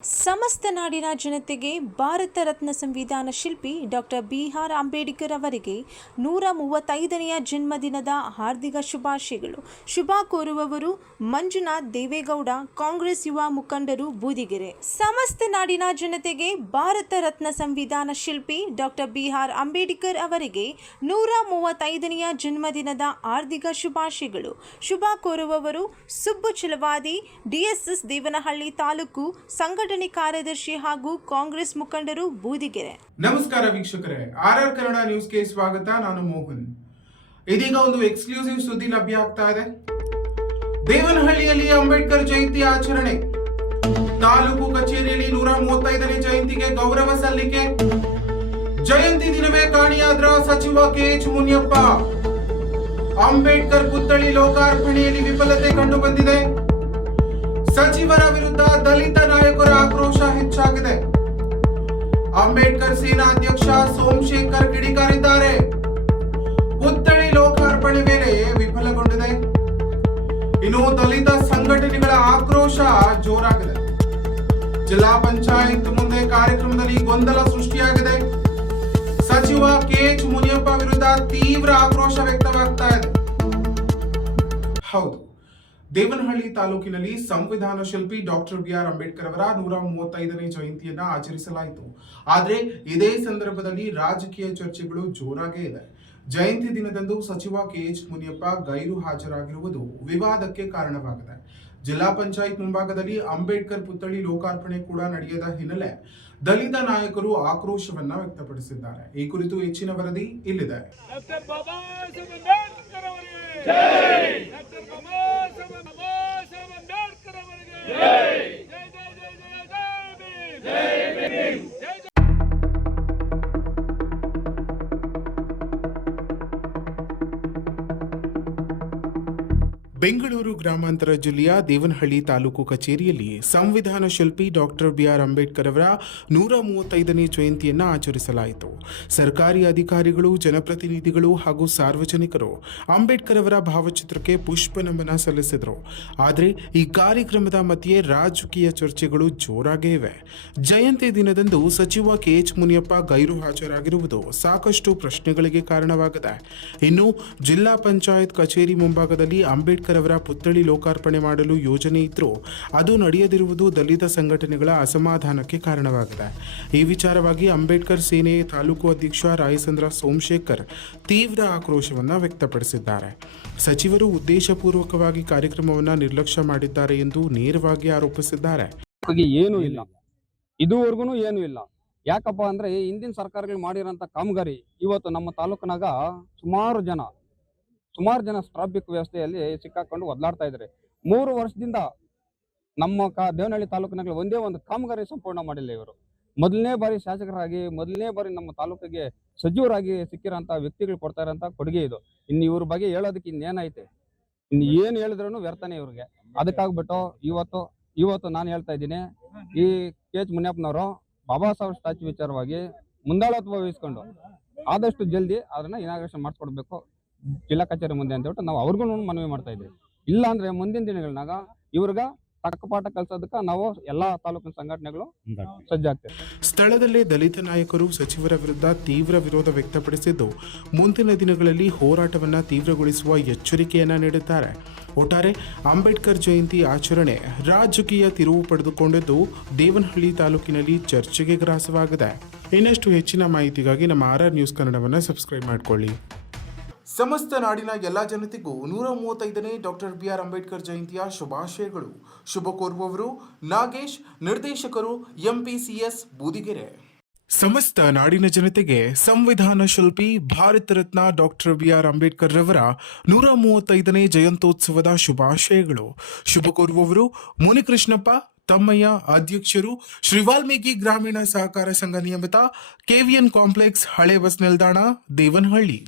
ಸಮಸ್ತ ನಾಡಿನ ಜನತೆಗೆ ಭಾರತ ರತ್ನ ಸಂವಿಧಾನ ಶಿಲ್ಪಿ ಡಾಕ್ಟರ್ ಬಿ.ಆರ್. ಅಂಬೇಡ್ಕರ್ ಅವರಿಗೆ 135ನೇ ಜನ್ಮದಿನದ ಹಾರ್ದಿಕ ಶುಭಾಶಯಗಳು. ಶುಭ ಕೋರುವವರು ಮಂಜುನಾಥ್ ದೇವೇಗೌಡ, ಕಾಂಗ್ರೆಸ್ ಯುವ ಮುಖಂಡರು, ಬೂದಿಗೆರೆ. ಸಮಸ್ತ ನಾಡಿನ ಜನತೆಗೆ ಭಾರತ ರತ್ನ ಸಂವಿಧಾನ ಶಿಲ್ಪಿ ಡಾಕ್ಟರ್ ಬಿ.ಆರ್. ಅಂಬೇಡ್ಕರ್ ಅವರಿಗೆ 135ನೇ ಜನ್ಮದಿನದ ಹಾರ್ದಿಕ ಶುಭಾಶಯಗಳು. ಶುಭ ಕೋರುವವರು ಸುಬ್ಬು ಚಲವಾದಿ, ಡಿಎಸ್ಎಸ್ ದೇವನಹಳ್ಳಿ ತಾಲೂಕು ಸಂಘಟನೆ ಕಾರ್ಯದರ್ಶಿ ಹಾಗೂ ಕಾಂಗ್ರೆಸ್ ಮುಖಂಡರು, ಬೂದಿಗೆರೆ. ನಮಸ್ಕಾರ ವೀಕ್ಷಕರೇ, RR ಕನ್ನಡ ನ್ಯೂಸ್ಗೆ ಸ್ವಾಗತ. ನಾನು ಮೋಹನ್. ಇದೀಗ ಒಂದು ಎಕ್ಸ್ಕ್ಲೂಸಿವ್ ಸುದ್ದಿ ಲಭ್ಯ ಆಗ್ತಾ ಇದೆ. ದೇವನಹಳ್ಳಿಯಲ್ಲಿ ಅಂಬೇಡ್ಕರ್ ಜಯಂತಿ ಆಚರಣೆ. ತಾಲೂಕು ಕಚೇರಿಯಲ್ಲಿ 135ನೇ ಜಯಂತಿಗೆ ಗೌರವ ಸಲ್ಲಿಕೆ. ಜಯಂತಿ ದಿನವೇ ಕಾಣಿಯಾದ್ರ ಸಚಿವ KH ಮುನಿಯಪ್ಪ. ಅಂಬೇಡ್ಕರ್ ಪುತ್ಥಳಿ ಲೋಕಾರ್ಪಣೆಯಲ್ಲಿ ವಿಫಲತೆ ಕಂಡು ಬಂದಿದೆ. ಸಚಿವರ ವಿರುದ್ಧ ದಲಿತ ನಾಯಕರ ಆಕ್ರೋಶ ಹೆಚ್ಚಾಗಿದೆ. ಅಂಬೇಡ್ಕರ್ ಸೇನಾ ಅಧ್ಯಕ್ಷ ಸೋಮಶೇಖರ್ ಕಿಡಿಕಾರಿದ್ದಾರೆ. ಪುತ್ಥಳಿ ಲೋಕಾರ್ಪಣೆ ವೇಳೆ ವಿಫಲಗೊಂಡಿದೆ. ಇನ್ನು ದಲಿತ ಸಂಘಟನೆಗಳ ಆಕ್ರೋಶ ಜೋರಾಗಿದೆ. ಜಿಲ್ಲಾ ಪಂಚಾಯತ್ ಮುಂದೆ ಕಾರ್ಯಕ್ರಮದಲ್ಲಿ ಗೊಂದಲ ಸೃಷ್ಟಿಯಾಗಿದೆ. ಸಚಿವ KH ಮುನಿಯಪ್ಪ ವಿರುದ್ಧ ತೀವ್ರ ಆಕ್ರೋಶ ವ್ಯಕ್ತವಾಗ್ತಾ ಇದೆ. ಹೌದು, ದೇವನಹಳ್ಳಿ ತಾಲೂಕಿನಲ್ಲಿ ಸಂವಿಧಾನ ಶಿಲ್ಪಿ ಡಾಕ್ಟರ್ ಬಿ.ಆರ್. ಅಂಬೇಡ್ಕರ್ ಅವರ 135ನೇ ಜಯಂತಿಯನ್ನ ಆಚರಿಸಲಾಯಿತು. ಆದರೆ ಇದೇ ಸಂದರ್ಭದಲ್ಲಿ ರಾಜಕೀಯ ಚರ್ಚೆಗಳು ಜೋರಾಗೇ ಇದೆ. ಜಯಂತಿ ದಿನದಂದು ಸಚಿವ KH ಮುನಿಯಪ್ಪ ಗೈರು ಹಾಜರಾಗಿರುವುದು ವಿವಾದಕ್ಕೆ ಕಾರಣವಾಗಿದೆ. ಜಿಲ್ಲಾ ಪಂಚಾಯತ್ ಮುಂಭಾಗದಲ್ಲಿ ಅಂಬೇಡ್ಕರ್ ಪುತ್ಥಳಿ ಲೋಕಾರ್ಪಣೆ ಕೂಡ ನಡೆಯದ ಹಿನ್ನೆಲೆ ದಲಿತ ನಾಯಕರು ಆಕ್ರೋಶವನ್ನ ವ್ಯಕ್ತಪಡಿಸಿದ್ದಾರೆ. ಈ ಕುರಿತು ಹೆಚ್ಚಿನ ವರದಿ ಇಲ್ಲಿದೆ. ಬೆಂಗಳೂರು ಗ್ರಾಮಾಂತರ ಜಿಲ್ಲೆಯ ದೇವನಹಳ್ಳಿ ತಾಲೂಕು ಕಚೇರಿಯಲ್ಲಿ ಸಂವಿಧಾನ ಶಿಲ್ಪಿ ಡಾಕ್ಟರ್ ಬಿ.ಆರ್. ಅಂಬೇಡ್ಕರ್ ಅವರ 135ನೇ ಜಯಂತಿಯನ್ನು ಆಚರಿಸಲಾಯಿತು. ಸರ್ಕಾರಿ ಅಧಿಕಾರಿಗಳು, ಜನಪ್ರತಿನಿಧಿಗಳು ಹಾಗೂ ಸಾರ್ವಜನಿಕರು ಅಂಬೇಡ್ಕರ್ ಅವರ ಭಾವಚಿತ್ರಕ್ಕೆ ಪುಷ್ಪ ನಮನ ಸಲ್ಲಿಸಿದರು. ಆದರೆ ಈ ಕಾರ್ಯಕ್ರಮದ ಮಧ್ಯೆ ರಾಜಕೀಯ ಚರ್ಚೆಗಳು ಜೋರಾಗೇ ಇವೆ. ಜಯಂತಿ ದಿನದಂದು ಸಚಿವ KH ಮುನಿಯಪ್ಪ ಗೈರು ಹಾಜರಾಗಿರುವುದು ಸಾಕಷ್ಟು ಪ್ರಶ್ನೆಗಳಿಗೆ ಕಾರಣವಾಗಿದೆ. ಇನ್ನು ಜಿಲ್ಲಾ ಪಂಚಾಯತ್ ಕಚೇರಿ ಮುಂಭಾಗದಲ್ಲಿ ಅಂಬೇಡ್ಕರ್ ಅವರ ಪುತ್ಥಳಿ ಲೋಕಾರ್ಪಣೆ ಮಾಡಲು ಯೋಜನೆ ಇದ್ರೂ ಅದು ನಡೆಯದಿರುವುದು ದಲಿತ ಸಂಘಟನೆಗಳ ಅಸಮಾಧಾನಕ್ಕೆ ಕಾರಣವಾಗಿದೆ. ಈ ವಿಚಾರವಾಗಿ ಅಂಬೇಡ್ಕರ್ ಸೇನೆ ತಾಲೂಕು ಅಧ್ಯಕ್ಷ ರಾಯಸಂದ್ರ ಸೋಮಶೇಖರ್ ತೀವ್ರ ಆಕ್ರೋಶವನ್ನು ವ್ಯಕ್ತಪಡಿಸಿದ್ದಾರೆ. ಸಚಿವರು ಉದ್ದೇಶಪೂರ್ವಕವಾಗಿ ಕಾರ್ಯಕ್ರಮವನ್ನು ನಿರ್ಲಕ್ಷ್ಯ ಮಾಡಿದ್ದಾರೆ ಎಂದು ನೇರವಾಗಿ ಆರೋಪಿಸಿದ್ದಾರೆ. ಏನೂ ಇಲ್ಲ, ಇದುವರೆಗೂ ಏನೂ ಇಲ್ಲ. ಯಾಕಪ್ಪ ಅಂದ್ರೆ ಹಿಂದಿನ ಸರ್ಕಾರಗಳು ಮಾಡಿರೋಂಥ ಕಾಮಗಾರಿ ಇವತ್ತು ನಮ್ಮ ತಾಲೂಕಿನಾಗ ಸುಮಾರು ಜನ ಟ್ರಾಫಿಕ್ ವ್ಯವಸ್ಥೆಯಲ್ಲಿ ಸಿಕ್ಕಾಕೊಂಡು ಒದ್ದಾಡ್ತಾ ಇದ್ದಾರೆ. 3 ವರ್ಷದಿಂದ ನಮ್ಮ ದೇವನಹಳ್ಳಿ ತಾಲೂಕಿನಾಗ ಒಂದೇ ಒಂದು ಕಾಮಗಾರಿ ಸಂಪೂರ್ಣ ಮಾಡಿಲ್ಲ ಇವರು. ಮೊದಲನೇ ಬಾರಿ ಶಾಸಕರಾಗಿ, ಮೊದಲನೇ ಬಾರಿ ನಮ್ಮ ತಾಲೂಕಿಗೆ ಸಚಿವರಾಗಿ ಸಿಕ್ಕಿರೋಂಥ ವ್ಯಕ್ತಿಗಳು ಕೊಡ್ತಾ ಇರೋಂಥ ಕೊಡುಗೆ ಇದು. ಇನ್ನು ಇವ್ರ ಬಗ್ಗೆ ಹೇಳೋದಕ್ಕೆ ಇನ್ನೇನೈತೆ? ಇನ್ನು ಏನು ಹೇಳಿದ್ರು ವ್ಯರ್ಥನೆ ಇವ್ರಿಗೆ. ಅದಕ್ಕಾಗ್ಬಿಟ್ಟು ಇವತ್ತು ನಾನು ಹೇಳ್ತಾ ಇದ್ದೀನಿ, ಈ KH ಮುನಿಯಪ್ಪನವರು ಬಾಬಾ ಸಾಹೇಬ್ ಸ್ಟ್ಯಾಚ್ಯೂ ವಿಚಾರವಾಗಿ ಮುಂದಾಳತ್ವ ವಹಿಸ್ಕೊಂಡು ಆದಷ್ಟು ಜಲ್ದಿ ಅದನ್ನ ಇನಾಗ್ರೇಷನ್ ಮಾಡಿಸ್ಕೊಡ್ಬೇಕು ಜಿಲ್ಲಾ ಕಚೇರಿ ಮುಂದೆ ಅಂತ ಹೇಳ್ಬಿಟ್ಟು ನಾವು ಅವ್ರಿಗೂ ಮನವಿ ಮಾಡ್ತಾ ಇದ್ದೀವಿ. ಇಲ್ಲ ಅಂದ್ರೆ ಮುಂದಿನ ದಿನಗಳಾಗ ಇವ್ರಿಗೆ ತಕ್ಕಪಾಠ ಕಲಿಸೋದಕ್ಕೆ ನಾವು ಎಲ್ಲಾ ತಾಲೂಕಿನ ಸಂಘಟನೆಗಳು ಸಜ್ಜಾಗ್ತೇವೆ. ಸ್ಥಳದಲ್ಲೇ ದಲಿತ ನಾಯಕರು ಸಚಿವರ ವಿರುದ್ಧ ತೀವ್ರ ವಿರೋಧ ವ್ಯಕ್ತಪಡಿಸಿದ್ದು ಮುಂದಿನ ದಿನಗಳಲ್ಲಿ ಹೋರಾಟವನ್ನು ತೀವ್ರಗೊಳಿಸುವ ಎಚ್ಚರಿಕೆಯನ್ನ ನೀಡಿದ್ದಾರೆ. ಒಟ್ಟಾರೆ ಅಂಬೇಡ್ಕರ್ ಜಯಂತಿ ಆಚರಣೆ ರಾಜಕೀಯ ತಿರುವು ಪಡೆದುಕೊಂಡಿದ್ದು ದೇವನಹಳ್ಳಿ ತಾಲೂಕಿನಲ್ಲಿ ಚರ್ಚೆಗೆ ಗ್ರಾಸವಾಗಿದೆ. ಇನ್ನಷ್ಟು ಹೆಚ್ಚಿನ ಮಾಹಿತಿಗಾಗಿ ನಮ್ಮ RR ನ್ಯೂಸ್ ಕನ್ನಡವನ್ನು ಸಬ್ಸ್ಕ್ರೈಬ್ ಮಾಡಿಕೊಳ್ಳಿ. ಸಮಸ್ತ ನಾಡಿನ ಎಲ್ಲ ಜನತೆಗೂ 135ನೇ ಡಾಕ್ಟರ್ ಬಿ.ಆರ್. ಅಂಬೇಡ್ಕರ್ ಜಯಂತಿಯ ಶುಭಾಶಯಗಳು. ಶುಭ ಕೋರುವವರು ನಾಗೇಶ್, ನಿರ್ದೇಶಕರು, MPCS, ಬೂದಿಗೆರೆ. ಸಮಸ್ತ ನಾಡಿನ ಜನತೆಗೆ ಸಂವಿಧಾನ ಶಿಲ್ಪಿ ಭಾರತ ರತ್ನ ಡಾಕ್ಟರ್ ಬಿ.ಆರ್. ಅಂಬೇಡ್ಕರ್ ರವರ 135ನೇ ಜಯಂತ್ಯೋತ್ಸವದ ಶುಭಾಶಯಗಳು. ಶುಭ ಕೋರುವವರು ಮುನಿಕೃಷ್ಣಪ್ಪ, ತಮ್ಮಯ್ಯ, ಅಧ್ಯಕ್ಷರು, ಶ್ರೀ ವಾಲ್ಮೀಕಿ ಗ್ರಾಮೀಣ ಸಹಕಾರ ಸಂಘ ನಿಯಮಿತ, KVN ಕಾಂಪ್ಲೆಕ್ಸ್, ಹಳೆ ಬಸ್ ನಿಲ್ದಾಣ, ದೇವನಹಳ್ಳಿ.